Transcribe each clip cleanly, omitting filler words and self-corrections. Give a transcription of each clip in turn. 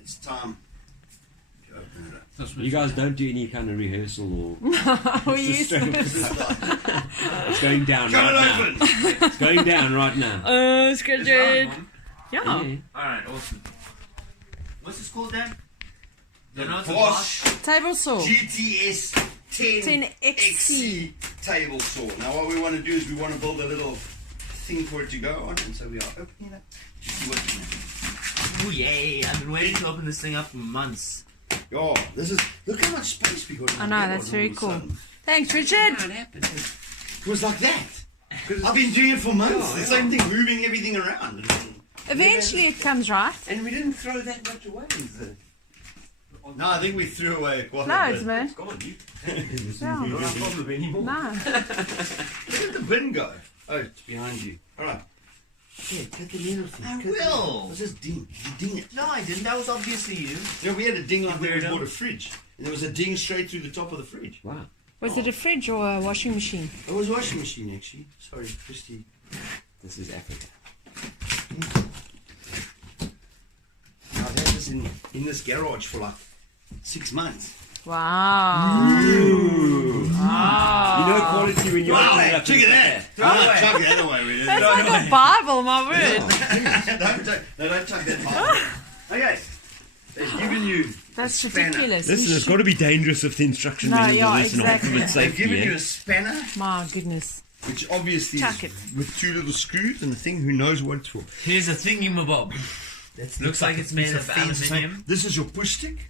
it's time to open it up. You guys don't do any kind of rehearsal or... We use this. It's going down Got right it now. open! It's going down right now. It's good. Yeah. Alright, awesome. What's this called, Dan? The Bosch Table saw. GTS10XC table saw. Now what we want to do is we want to build a little thing for it to go on, and so we are opening it. See what you Oh yay! I've been waiting to open this thing up for months. Oh, this is, look how much space we got. I know, that's very cool. Thanks, Richard. It was like that. I've been doing it for months. The same thing, moving everything around. Eventually it comes right. And we didn't throw that much away. No, I think we threw away quite a Loads, bit. man. It's gone, you. Yeah. Not our problem anymore. No. Where did the bin go? Oh, It's behind you. alright. Yeah, cut the middle thing. I Cut the- will. What's this ding? You ding it. No, I didn't. That was obviously you. Yeah, we had a ding like when we Weirdo. bought a fridge. And there was a ding straight through the top of the fridge. Wow. Was it a fridge or a washing machine? It was a washing machine, actually. Sorry, Christy. This is Africa. I've had this in this garage for like 6 months. Wow. You know quality when you open it up. Check it out. Don't chuck that away, really. That's like a Bible, my word. Don't chuck that away. Okay. They've given you That's a spanner. ridiculous. Listen, it's got to be dangerous if the instruction No, manual yeah, is an exactly. ultimate They've safety. given you eh? a spanner, My goodness. which obviously Chuck is it. with 2 little screws and the thing, who knows what it's for. Here's a thingy-mabob. Looks like it's made of aluminium. This is your push stick.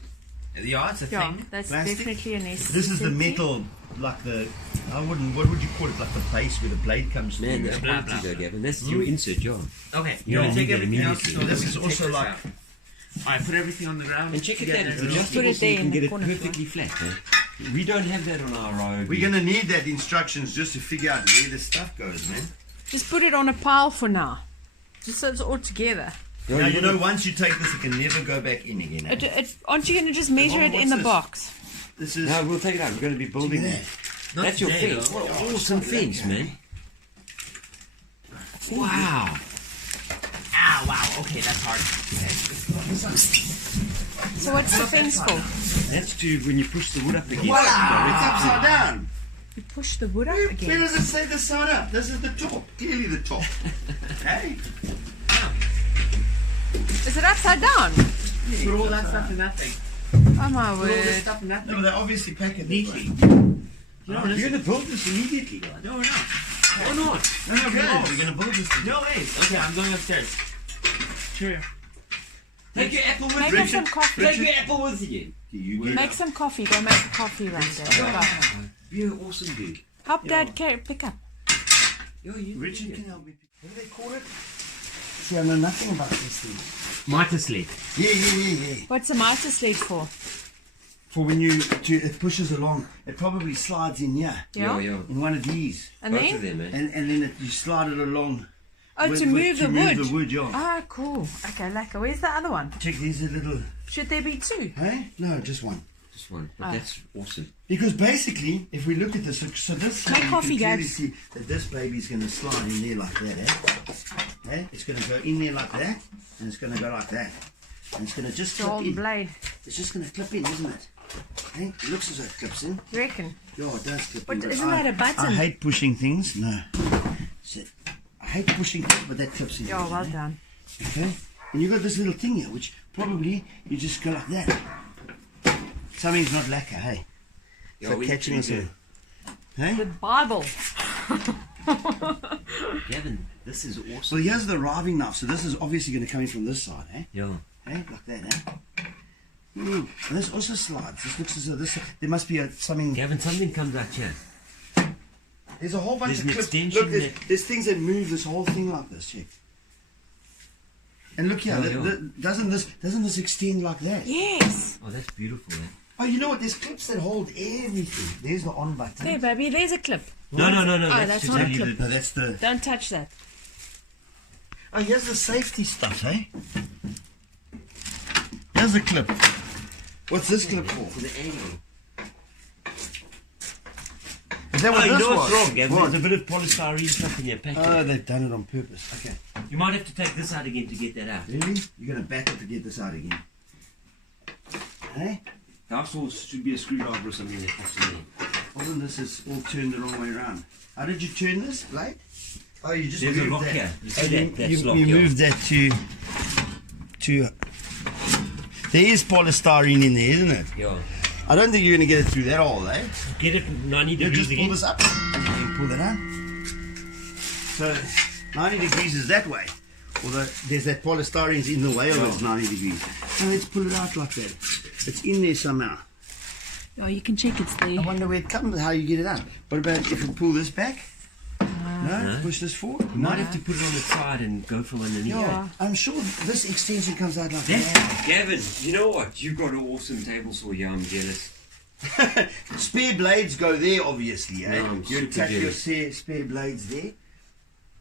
Yeah, it's a Yeah, thing. that's Plastic. definitely a necessity. This is the metal, like the, what would you call it, like the base where the blade comes Man, through. that's Blah, quality blah, though, blah. Gavin. That's your insert job. Okay, You don't take need that everything else. immediately. So This we is can also take this like- out. Alright, put everything on the ground. And check it Get out. that It's little- just Put it so there you in can the get it corner. perfectly flat. Eh? We don't have that on our road. We're going to need that instructions just to figure out where the stuff goes, man. Just put it on a pile for now. Just so it's all together. Now, you know, once you take this, it can never go back in again. Eh? Aren't you going to just measure it in the What's box? This is... No, we'll take it out. We're going to be building Look at it. that. Not That's your today, fence. though. What an awesome fence, man. Wow. Ah, wow. Okay, that's hard. So what's the fence for? That's to when you push the wood up against. Voila! It's upside down. You push the wood up Where again. does it say the side up? This is the top. Clearly the top. Hey? Is it upside down? Put all that stuff in that thing. Oh my Put all this word. stuff in that No, thing. they obviously pack it neatly. You know, You're going to build this immediately. No, we're not. Why not? No, no, we're going to build this. No way. Okay, I'm going upstairs. Cheerio. Take your apple with Make you. us some coffee. Take your apple with you. You get Make some coffee. Go make a coffee run there. Go. You're awesome, dude. Help Dad pick up. Richard can help me. What do they call it? See, I know nothing about these things. Mitre sleep. Yeah. What's a mitre sled for? For when it pushes along, it probably slides in here. Yeah. In one of these. And Both then? of them, eh? And then you slide it along. Oh, to move the wood. To move the wood, yeah. Ah, cool. Okay, lekker. Where's the other one? Check, these are little... Should there be two? Hey? No, just one. Just one. But Ah. that's awesome. Because basically, if we look at this, so this Make you coffee, can clearly guys. see that this baby's going to slide in there like that, eh? It's going to go in there like that, and it's going to go like that. And it's going to just The clip old in. blade. It's just going to clip in, isn't it? Hey? It looks as though it clips in. You reckon? Yeah, it does clip But in. isn't that a button? I hate pushing things. No. So, I hate pushing things, but that clips in. Yeah, well eh? done. Okay? And you've got this little thing here, which probably you just go like that. Something's not lacquer, hey? Yeah, So we catching us do. in. Hey? The Bible. Gavin, this is awesome. So here's the riving knife. So this is obviously going to come in from this side, eh? Yeah. Hey, like that, eh? And this also slides. This looks as though this. There must be something. Gavin, something comes out here. There's a whole bunch There's of an clips. extension Look, there's things that move this whole thing like this. Check. And look here. Oh, yeah. Doesn't this extend like that? Yes. Oh, that's beautiful, eh? Oh, you know what? There's clips that hold everything. There's the on button. There, baby. There's a clip. No. Oh, that's just not a only clip. No, that's the. Don't touch that. Oh, here's the safety stuff, hey? Here's the clip. What's this clip for? For the angle. Is that what you this know was? what's wrong, Gavin? What? There's a bit of polystyrene stuff in your packet. Oh, they've done it on purpose. Okay. You might have to take this out again to get that out. Really? You're going to battle to get this out again. Hey? The axle should be a screwdriver or something that pops in there. Oh, and this is all turned the wrong way around. How did you turn this blade? Oh, you just There's a moved lock that. here. You see Oh, that? That's lock, you yeah. moved that to. There is polystyrene in there, isn't it? Yeah. I don't think you're going to get it through that hole, eh? Get it 90 You degrees just pull again. this up and then pull that out. So 90 degrees is that way. Although there's that polystyrene's in the way of it's 90 degrees. So let's pull it out like that. It's in there somehow. Oh, you can check it's I there. wonder where it comes, how you get it out. What about if we pull this back? No? Push this forward? You might have to put it on the side and go from underneath. Yeah, I'm sure this extension comes out like That, that. Gavin, you know what? You've got an awesome table saw here. I'm jealous. Spare blades go there, obviously. Eh? No, I'm you super attach your jealous. spare blades there.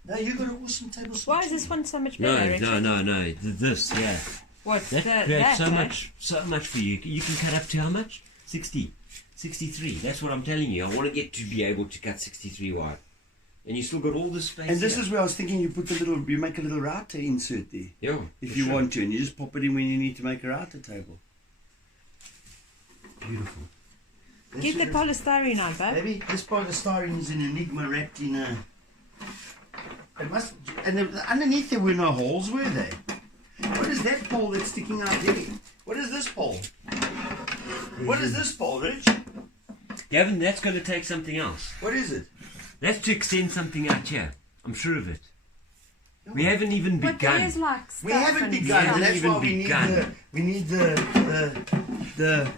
No, you've got an awesome table saw. Why is this one so much No, better? Richard? no. This, yeah. What's That that? creates That, so much for you. You can cut up to how much? 60, 63. That's what I'm telling you. I want to get to be able to cut 63 wide. And you still got all this space. And this here. is where I was thinking you put the little, you make a little router insert there. Yeah, If for you sure. want to, and you just pop it in when you need to make a router table. Beautiful. Get the polystyrene out, babe. Maybe this polystyrene is an enigma wrapped in a. It must. And underneath there were no holes, were they? What is that pole that's sticking out there? What is this pole? What is this pole, Rich? Gavin, that's going to take something else. What is it? That's to extend something out here. I'm sure of it. We haven't even But begun. there's like We stuff haven't and begun, stuff. and that's even why begun. we need the.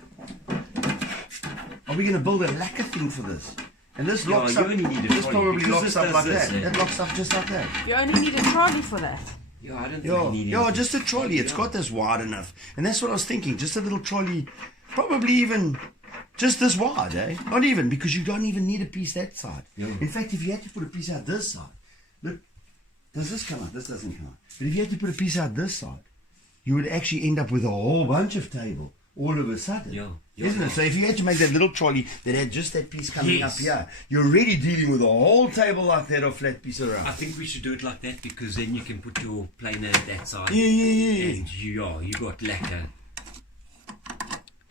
Are we going to build a lacquer thing for this? And this Yeah, locks you up. only need a This trolley, probably because locks this up does like this, that. eh? That locks up just like that. You only need a trolley for that. Yeah, I don't think Yeah, we need yeah, anything. just a trolley. It's got this wide enough, and that's what I was thinking. Just a little trolley, probably even just this wide, eh? Not even, because you don't even need a piece that side. Yeah. In fact, if you had to put a piece out this side, look, does this come out? This doesn't come out. But if you had to put a piece out this side, you would actually end up with a whole bunch of table all of a sudden. Yeah. Isn't it? So if you had to make that little trolley that had just that piece coming Yes. up here, you're already dealing with a whole table like that or flat piece around. I think we should do it like that because then you can put your planer at that side. Yeah. And you got lacquer.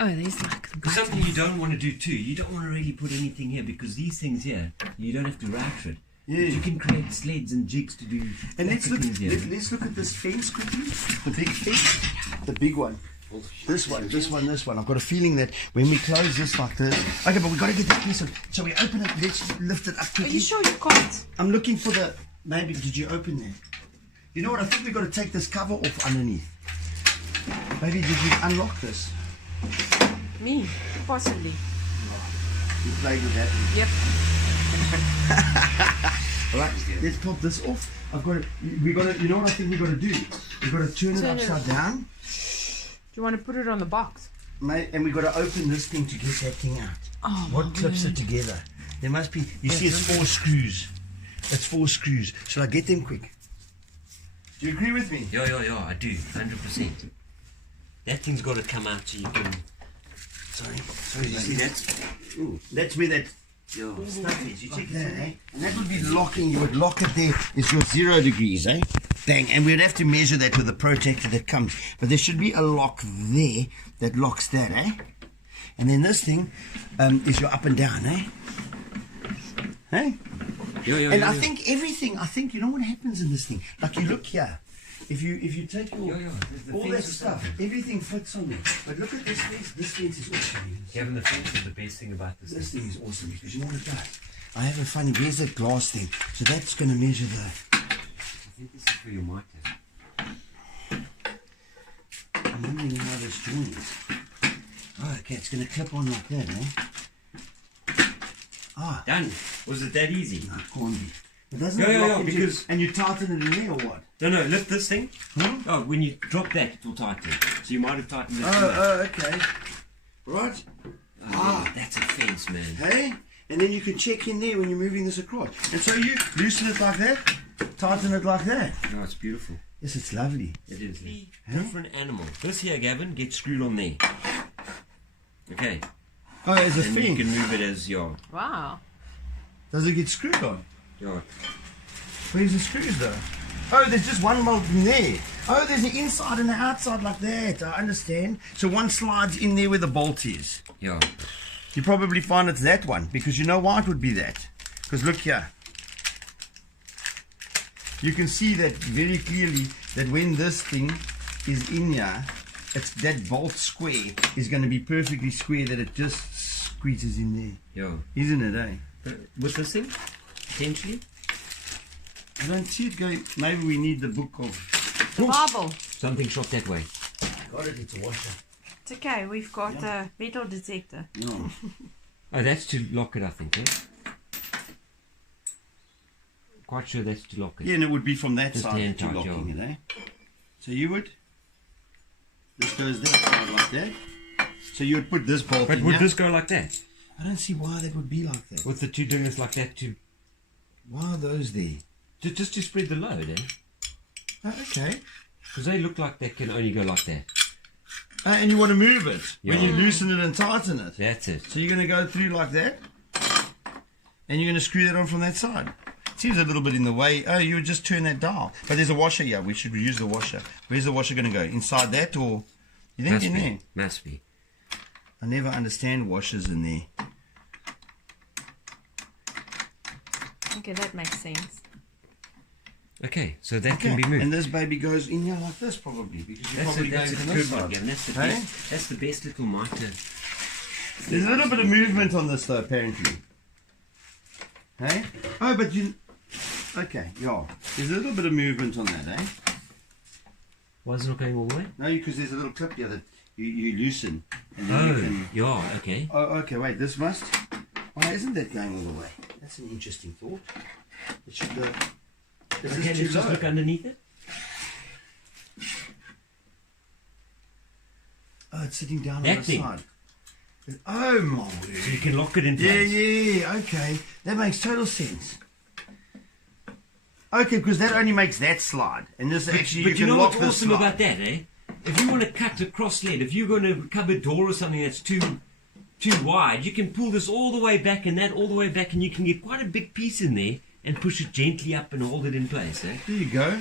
Oh, there's like Because something you don't want to do too, you don't want to really put anything here because these things here, you don't have to route it. Yeah. But you can create sleds and jigs to do. And let's look, things here. let's look at this fence quickly. The big fence. The big one. This one. I've got a feeling that when we close this like this. Okay, but we've got to get this piece of. So we open it, let's lift it up Are quickly. you sure you can't? I'm looking for the. Maybe, did you open that? You know what? I think we've got to take this cover off underneath. Maybe did you unlock this? Me? Possibly. You played with that. Yep. Alright, let's pop this off. You know what I think we've got to do? We've got to turn it Turn it. upside down. Do you want to put it on the box? Mate, and we've got to open this thing to get that thing out. Oh, What clips it together? There must be. You see, it's 4 screws. It's 4 screws. Shall I get them quick? Do you agree with me? Yeah, I do, 100%. That thing's got to come out so you can. Sorry. You see that's. That's where that Yeah. stuff is. You check that, eh? And that would be locking. You would lock it there. It's your 0 degrees, eh? Bang. And we'd have to measure that with the protractor that comes. But there should be a lock there that locks that, eh? And then this thing is your up and down, eh? Hey? And I think everything, you know what happens in this thing? Like you look here, if you take your, the all fence that is stuff, everything fits on there. But look at this fence is awesome. Gavin, the fence is the best thing about this. This thing is awesome because you know what it does? I have a funny, where's that glass thing? So that's going to measure the, I think this is for your mitre. I'm wondering how this joint is. Oh, okay, it's going to clip on like that, eh? Ah, Done. Was it that easy? no, it can't be. But doesn't Yeah, it yeah, lock yeah, into- because- and you tighten it in there or what? No, lift this thing. Huh? Oh, when you drop that, it will tighten. So you might have tightened it. too much. Oh, okay. Right. Oh, that's a fence, man. Hey? And then you can check in there when you're moving this across. And so you loosen it like that, tighten it like that. No, it's beautiful. Yes, it's lovely. It is. Different animal. This here, Gavin, gets screwed on there. Okay. Oh, as a And you thing. can move it as your. Wow. Does it get screwed on? Your. Where's the screws though? Oh, there's just one bolt in there. Oh, there's the inside and the outside like that. I understand. So one slides in there where the bolt is. Yeah. You probably find it's that one because you know why it would be that. Because look here. You can see that very clearly that when this thing is in here, it's that bolt square is going to be perfectly square that it just squeezes in there. Yeah. Isn't it, eh? With this thing? Potentially? I don't see it going. Maybe we need the book of... The Bible. Something shot that way. Got it, it's a washer. It's okay, we've got a metal detector. No. Oh, that's to lock it, I think, eh? Quite sure that's to lock it. Yeah, and it would be from that Just side hand that you're tight, locking yeah. it, eh? So you would... This goes that side like that. So you would put this bolt But in would here. this go like that? I don't see why that would be like that. With the two dingers like that to... Why are those there? Just to spread the load, eh? Oh, okay. Because they look like they can only go like that. And you want to move it when Yeah. you loosen it and tighten it. That's it. So you're going to go through like that, and you're going to screw that on from that side. Seems a little bit in the way. Oh, you would just turn that dial. But there's a washer here. We should use the washer. Where's the washer going to go? Inside that, or you think Must in be. there? Must be. I never understand washers in there. Okay, that makes sense. Okay, so that can be moved. And this baby goes in here like this probably because you're probably That's going a from this good one, side. Gavin. That's the Hey? best. That's the best little mitre. There's a little bit of movement on this though, apparently. Hey? Oh, but you... Okay, yeah. There's a little bit of movement on that, eh? Why is it not going all the way? No, because there's a little clip here that you loosen. And then you Oh, can... yeah, okay. Oh, okay, wait, this must... Why isn't that going all the way? That's an interesting thought. It should go... This Okay, is let's too just low. look underneath it. Oh, it's sitting down That on the thing. side. Oh, my word. So you can lock it in Yeah, place. yeah, okay. That makes total sense. Okay, because that only makes that slide. And this actually, But you you can know lock what's this awesome slide. about that, eh? If you want to cut a cross lead, if you're going to cover a door or something that's too wide, you can pull this all the way back and that all the way back, and you can get quite a big piece in there and push it gently up and hold it in place, eh? There you go.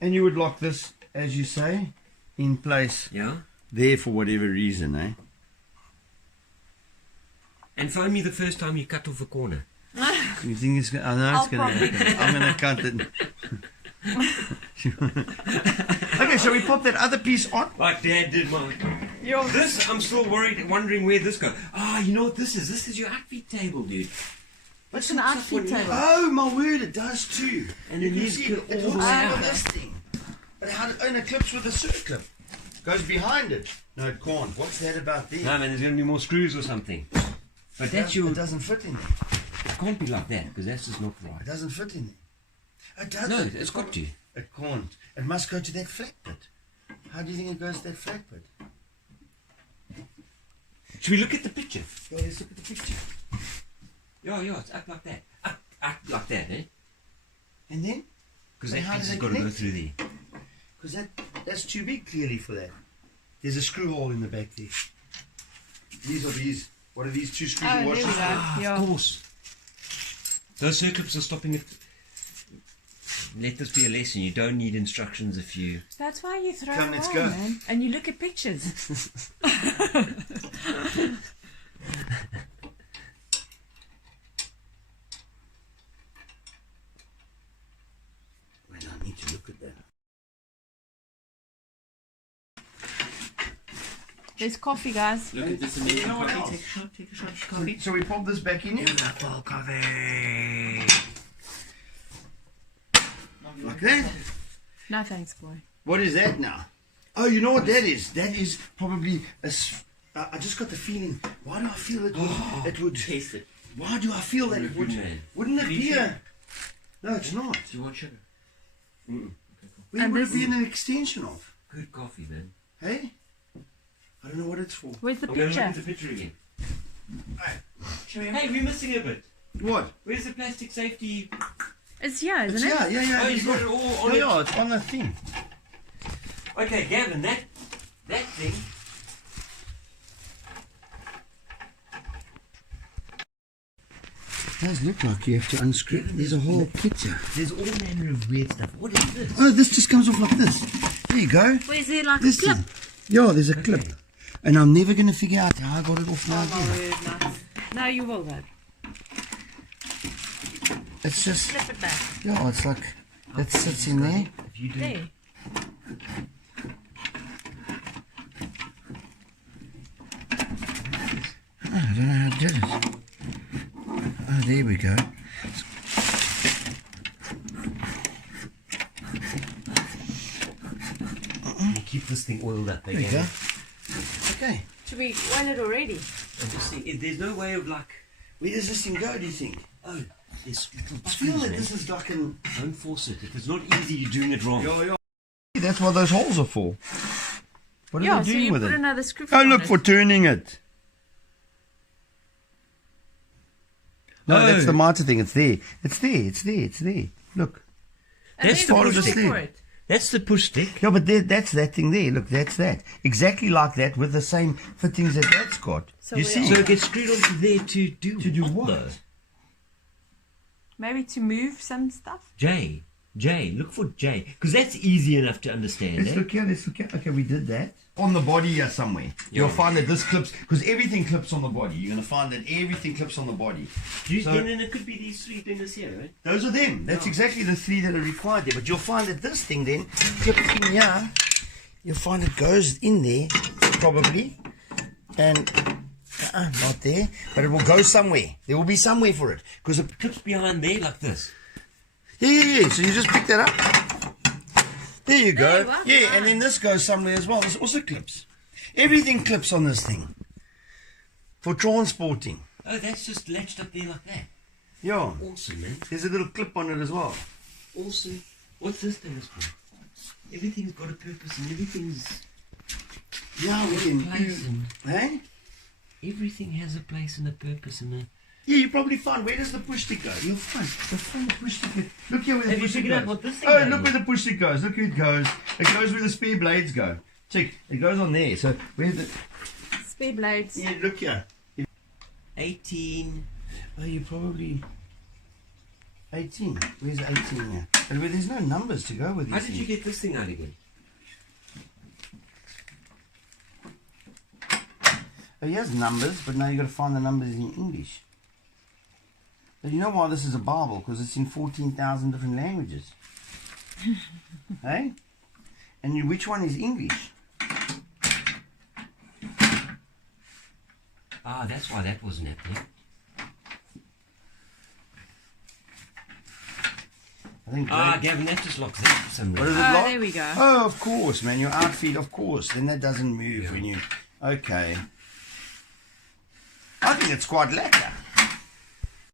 And you would lock this, as you say, in place Yeah. there for whatever reason, eh? And phone me the first time you cut off a corner. You think it's going to... I know it's I'll going to probably- happen. I'm going to cut it. Okay, shall we pop that other piece on? Like Dad did mine. Yours. This, I'm still wondering where this goes. Ah, you know what this is? This is your outfit table, dude. It's an outfit table. Oh, my word, it does too. And you it can needs see to it go all hooks the way into out. this thing. But how... And it clips with a circlip. Goes behind it. No, it can't. What's that about there? No, man, there's going to be more screws or something. But that's your... It It doesn't fit in there. can't be like that, because that's just not right. It doesn't fit in there. It doesn't. No, it's got to. It can't. It must go to that flat bit. How do you think it goes to that flat bit? Should we look at the picture? Yeah, let's look at the picture. Yeah, it's up like that. Up like that, eh? And then? Because But that how piece does has it got to go connect? through there. Because that's too big clearly for that. There's a screw hole in the back there. These are these. What are these two screws Oh, and there we washers? go. Of Yeah. course. Those circlips are stopping it. Let this be a lesson. You don't need instructions if you... That's why you throw Come, it let's away, go. man. And you look at pictures. Well, I need to look at that. There's coffee, guys. Look at this You amazing know what coffee. else? Take a shot of coffee. So we pop this back in here. Beautiful coffee. Like that. No thanks, boy. What is that now? Oh, you know what that is? That is probably a... I just got the feeling. Why do I feel it would... Taste it. Why do I feel that it would... Man. Wouldn't it Please be share. a... No, it's not. Do you want sugar? Where And would it this- be an extension of? Good coffee, man. Hey? I don't know what it's for. Where's the I'm going to look picture? at the picture again. Hey, we're missing a bit. What? Where's the plastic safety? It's here, isn't It's, it? yeah. Oh, it's you've got got- it all on Yeah, it. yeah, it's on the thing. Okay, Gavin, that thing. does look like you have to unscrew. There's a whole kit here. There's all manner of weird stuff. What is this? Oh, this just comes off like this. There you go. Where's there like This a clip? thing. Yeah, there's a clip. And I'm never going to figure out how I got it off now. Oh my word, nuts. No, you will though. It's just, Flip it back. yeah, it's like, that sits in there. If you do, There. Oh, I don't know how to do it. Oh, there we go. you keep this thing oiled up There we again. go. Okay. Should we oil it already? And just think, there's no way of like, Where does this thing go, do you think? oh, there's little I feel buttons, like man. this is like an... Don't force it. If it's not easy, you're doing it wrong. That's what those holes are for. What are Yeah, they so doing you with put it? another screw Oh, on look, it. for turning it. No, Oh. that's the mitre thing. It's there. It's there. It's there. It's there. Look. And That's there's the part of push the stick sleeve. for it. That's the push stick. Yeah, but that's that thing there. Look, that's that. Exactly like that with the same fittings that that's got. So you we see? So it gets screwed onto there to do what? though? Maybe to move some stuff. J, look for J, because that's easy enough to understand. Let's Eh? look here. Let's look here. Okay, we did that. On the body here somewhere. You'll find that this clips, because everything clips on the body. You're going to find that everything clips on the body. So- Then it could be these three things here, right? Those are them. That's exactly the three that are required there. But you'll find that this thing then, clips in here, you'll find it goes in there, probably, and not there, but it will go somewhere. There will be somewhere for it. Because it, Clips behind there like this. yeah. So you just pick that up. There you go. There you are. Yeah, and then this goes somewhere as well. This also clips. Everything clips on this thing. For transporting. Oh, that's just latched up there like that. Yeah. Awesome, man. There's a little clip on it as well. Awesome. What's this thing for? Everything's got a purpose and everything's Yeah, we can place and Hey? everything has a place and a purpose and a. Yeah, you probably find, where does the push stick go? You'll find the push stick. Look here where the Have you push stick figured out goes. what this thing Oh, does? look where the push stick goes. Look where it goes. It goes where the spare blades go. Check. It goes on there. So where the... Spare blades. Yeah, look here. 18. Oh, you probably... 18. Where's 18 here? And where there's no numbers to go with these How did you things. get this thing out again? Oh, he has numbers, but now you've got to find the numbers in English. But you know why this is a Bible? Because it's in 14,000 different languages. Hey? And which one is English? Ah, that's why that wasn't happening. I think. Ah, Gavin, that just locks that for some What reason. does it Oh, lock? there we go. Oh, of course, man. Your outfeet, of course. Then that doesn't move when you... Okay. I think it's quite lekker.